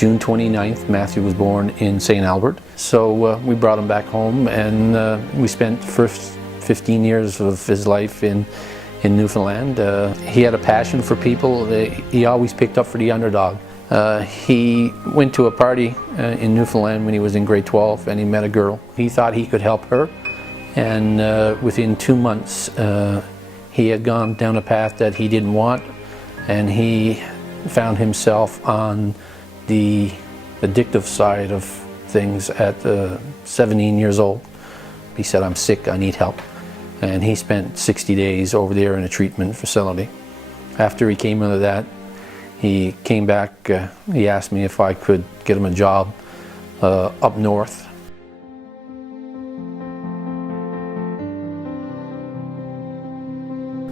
June 29th, Matthew was born in St. Albert. So we brought him back home, and we spent the first 15 years of his life in Newfoundland. He had a passion for people. He always picked up for the underdog. He went to a party in Newfoundland when he was in grade 12, and he met a girl. He thought he could help her, and within 2 months he had gone down a path that he didn't want, and he found himself on the addictive side of things at 17 years old. He said, "I'm sick, I need help." And he spent 60 days over there in a treatment facility. After he came out of that, he came back, he asked me if I could get him a job up north.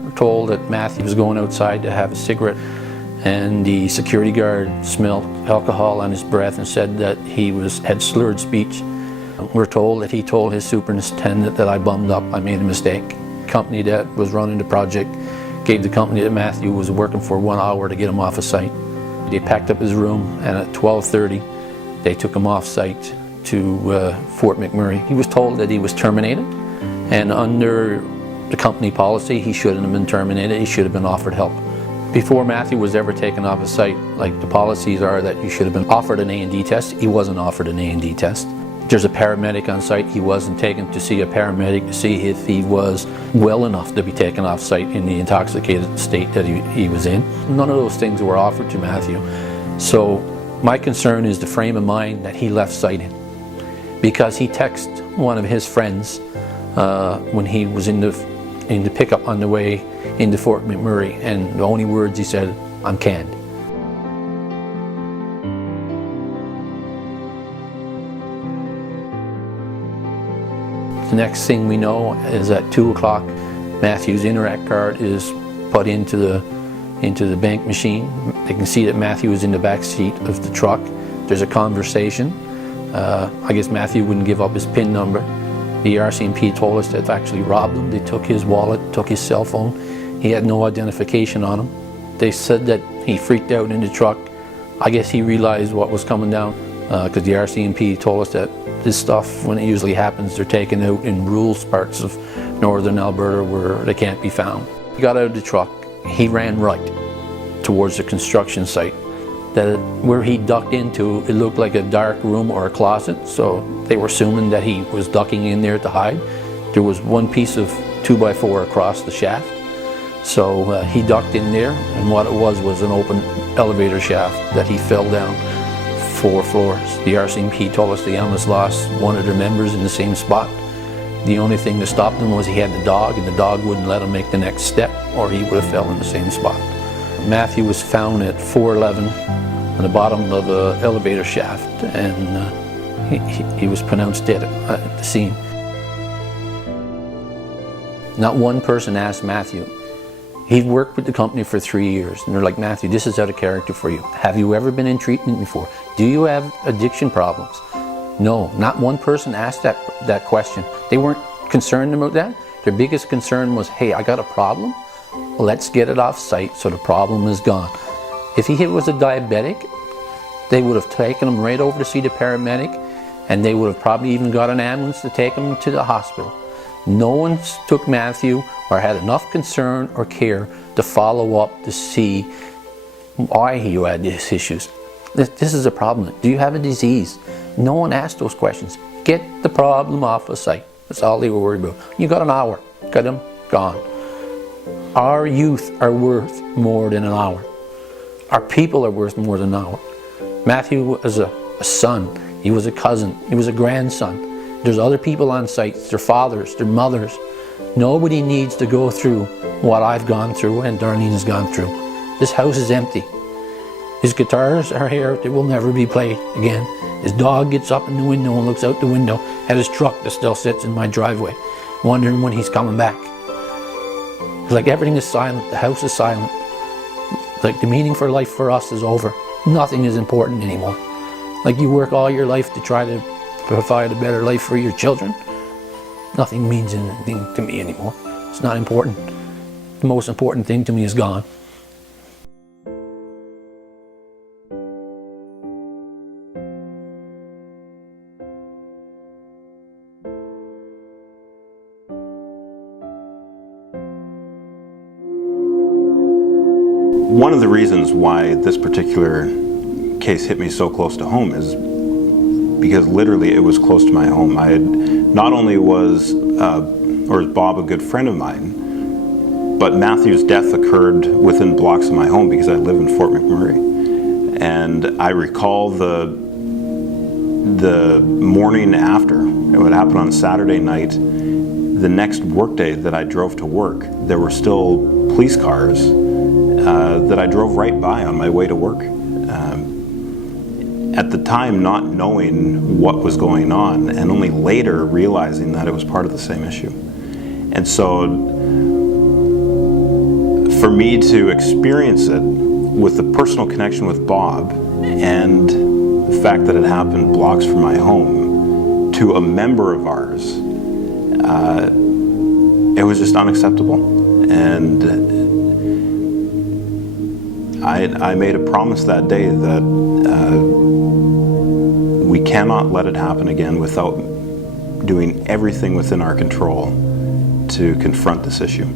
We're told that Matthew was going outside to have a cigarette, and the security guard smelled alcohol on his breath and said that he had slurred speech. We're told that he told his superintendent that I bummed up, I made a mistake. The company that was running the project gave the company that Matthew was working for 1 hour to get him off a site. They packed up his room, and at 12:30 they took him off site to Fort McMurray. He was told that he was terminated, and under the company policy he shouldn't have been terminated, he should have been offered help. Before Matthew was ever taken off a site, like the policies are that you should have been offered an A&D test. He wasn't offered an A&D test. There's a paramedic on site. He wasn't taken to see a paramedic to see if he was well enough to be taken off site in the intoxicated state that he was in. None of those things were offered to Matthew. So my concern is the frame of mind that he left site in, because he texted one of his friends when he was in the pickup on the way into Fort McMurray, and the only words he said, "I'm canned." The next thing we know is at 2 o'clock, Matthew's Interac card is put into the bank machine. They can see that Matthew is in the back seat of the truck. There's a conversation. I guess Matthew wouldn't give up his PIN number. The RCMP told us they've actually robbed him. They took his wallet, took his cell phone. He had no identification on him. They said that he freaked out in the truck. I guess he realized what was coming down, because the RCMP told us that this stuff, when it usually happens, they're taken out in rural parts of northern Alberta where they can't be found. He got out of the truck. He ran right towards the construction site. Where he ducked into, it looked like a dark room or a closet, so they were assuming that he was ducking in there to hide. There was one piece of 2x4 across the shaft, so he ducked in there, and what it was an open elevator shaft that he fell down 4 floors. The RCMP told us they almost lost one of their members in the same spot. The only thing that stopped him was he had the dog, and the dog wouldn't let him make the next step, or he would have fell in the same spot. Matthew was found at 411 on the bottom of an elevator shaft, and he was pronounced dead at the scene. Not one person asked Matthew. He worked with the company for 3 years, and they're like, "Matthew, this is out of character for you. Have you ever been in treatment before? Do you have addiction problems?" No, not one person asked that question. They weren't concerned about that. Their biggest concern was, "Hey, I got a problem. Let's get it off site so the problem is gone." If he was a diabetic, they would have taken him right over to see the paramedic, and they would have probably even got an ambulance to take him to the hospital. No one took Matthew or had enough concern or care to follow up to see why he had these issues. This is a problem. Do you have a disease? No one asked those questions. Get the problem off the site. That's all they were worried about. You got an hour. Got him, gone. Our youth are worth more than an hour. Our people are worth more than an hour. Matthew was a son. He was a cousin. He was a grandson. There's other people on site, their fathers, their mothers. Nobody needs to go through what I've gone through and Darlene has gone through. This house is empty. His guitars are here, they will never be played again. His dog gets up in the window and looks out the window at his truck that still sits in my driveway, wondering when he's coming back. It's like everything is silent, the house is silent. Like the meaning for life for us is over. Nothing is important anymore. Like you work all your life to try to provide a better life for your children. Nothing means anything to me anymore. It's not important. The most important thing to me is gone. one of the reasons why this particular case hit me so close to home is because literally it was close to my home. I had, not only was Bob a good friend of mine, but Matthew's death occurred within blocks of my home because I live in Fort McMurray. And I recall the morning after, it would happen on Saturday night, the next workday that I drove to work, there were still police cars that I drove right by on my way to work. At the time, not knowing what was going on, and only later realizing that it was part of the same issue. And so, for me to experience it with the personal connection with Bob, and the fact that it happened blocks from my home, to a member of ours, it was just unacceptable. And I made a promise that day that we cannot let it happen again without doing everything within our control to confront this issue.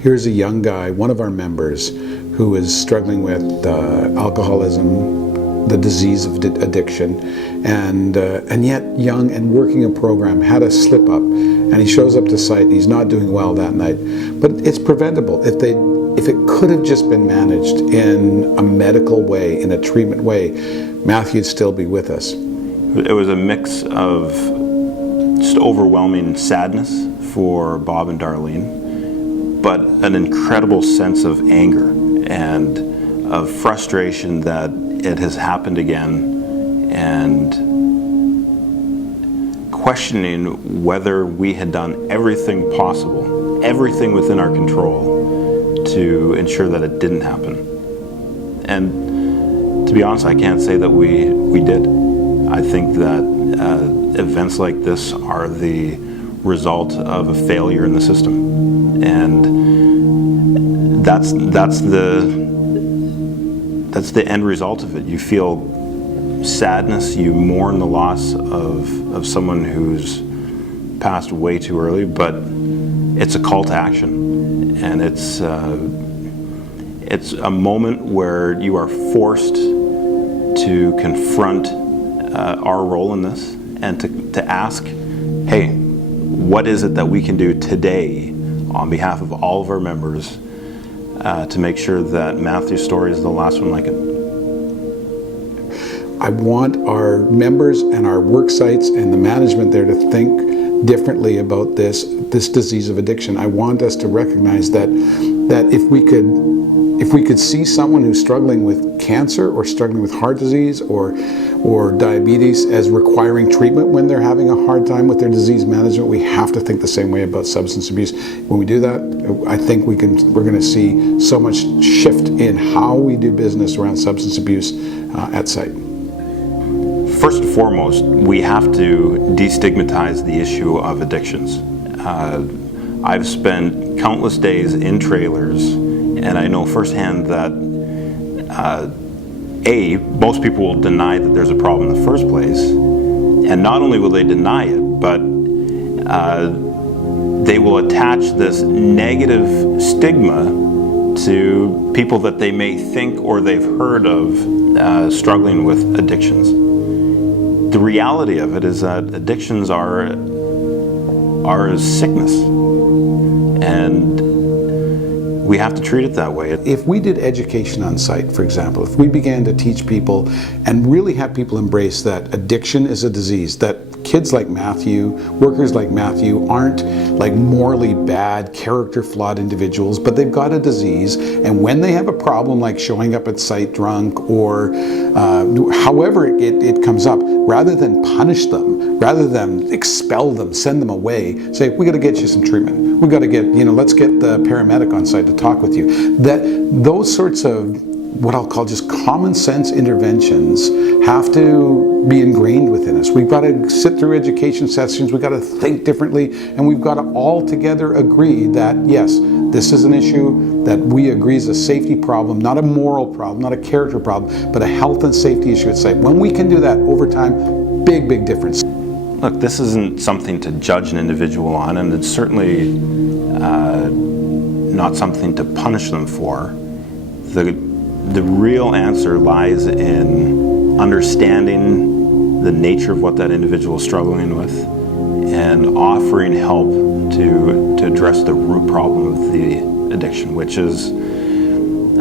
Here's a young guy, one of our members, who is struggling with alcoholism, the disease of addiction, and yet young and working a program, had a slip up, and he shows up to site and he's not doing well that night. But it's preventable. If it could have just been managed in a medical way, in a treatment way, Matthew'd still be with us. It was a mix of just overwhelming sadness for Bob and Darlene, but an incredible sense of anger and of frustration that it has happened again, and questioning whether we had done everything possible, everything within our control to ensure that it didn't happen. And to be honest, I can't say that we did. I think that events like this are the result of a failure in the system, and that's the end result of it. You feel sadness, you mourn the loss of someone who's passed way too early, but it's a call to action, and it's a moment where you are forced to confront our role in this, and to ask, hey, what is it that we can do today on behalf of all of our members to make sure that Matthew's story is the last one like it? I want our members and our work sites and the management there to think differently about this disease of addiction. I want us to recognize that if we could see someone who's struggling with cancer or struggling with heart disease or diabetes as requiring treatment when they're having a hard time with their disease management, we have to think the same way about substance abuse. When we do that, I think we're going to see so much shift in how we do business around substance abuse at site. First and foremost, we have to destigmatize the issue of addictions. I've spent countless days in trailers, and I know firsthand that most people will deny that there's a problem in the first place, and not only will they deny it, but they will attach this negative stigma to people that they may think or they've heard of struggling with addictions. The reality of it is that addictions are a sickness, and we have to treat it that way. If we did education on site, for example, if we began to teach people and really have people embrace that addiction is a disease, that kids like Matthew, workers like Matthew, aren't like morally bad, character flawed individuals, but they've got a disease, and when they have a problem like showing up at site drunk or however it comes up, rather than punish them, rather than expel them, send them away, say, we got to get you some treatment. We got to get, let's get the paramedic on site to talk with you. Those sorts of what I'll call just common sense interventions have to be ingrained within us. We've got to sit through education sessions, we've got to think differently, and we've got to all together agree that yes, this is an issue that we agree is a safety problem, not a moral problem, not a character problem, but a health and safety issue at site. When we can do that over time, big difference. Look, this isn't something to judge an individual on, and it's certainly not something to punish them for. The real answer lies in understanding the nature of what that individual is struggling with and offering help to address the root problem of the addiction, which is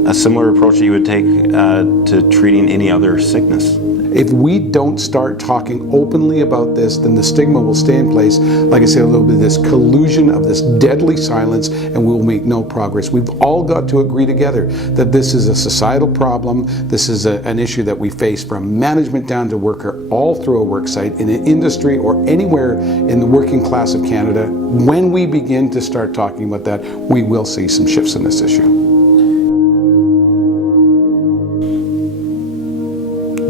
a similar approach that you would take to treating any other sickness. If we don't start talking openly about this, then the stigma will stay in place. Like I said, a little bit of this collusion of this deadly silence, and we'll make no progress. We've all got to agree together that this is a societal problem. This is an issue that we face from management down to worker, all through a work site, in an industry or anywhere in the working class of Canada. When we begin to start talking about that, we will see some shifts in this issue.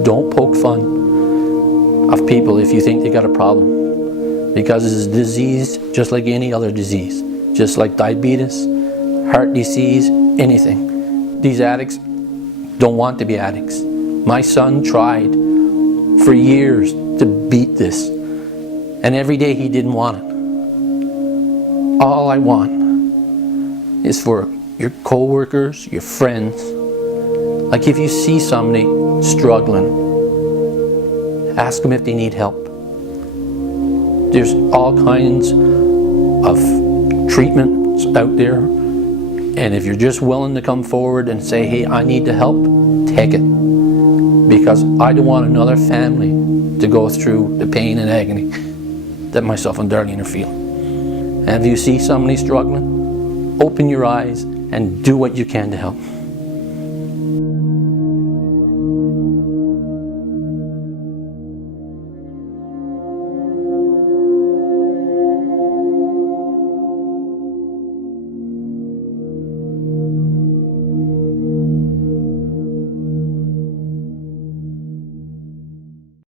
Don't poke fun of people if you think they got a problem, because it's a disease just like any other disease, just like diabetes, heart disease, anything. These addicts don't want to be addicts. My son tried for years to beat this, and every day he didn't want it. All I want is for your co-workers, your friends, like if you see somebody struggling, ask them if they need help. There's all kinds of treatments out there, and if you're just willing to come forward and say, hey, I need the help, take it. Because I don't want another family to go through the pain and agony that myself and Darlene are feeling. And if you see somebody struggling, open your eyes and do what you can to help.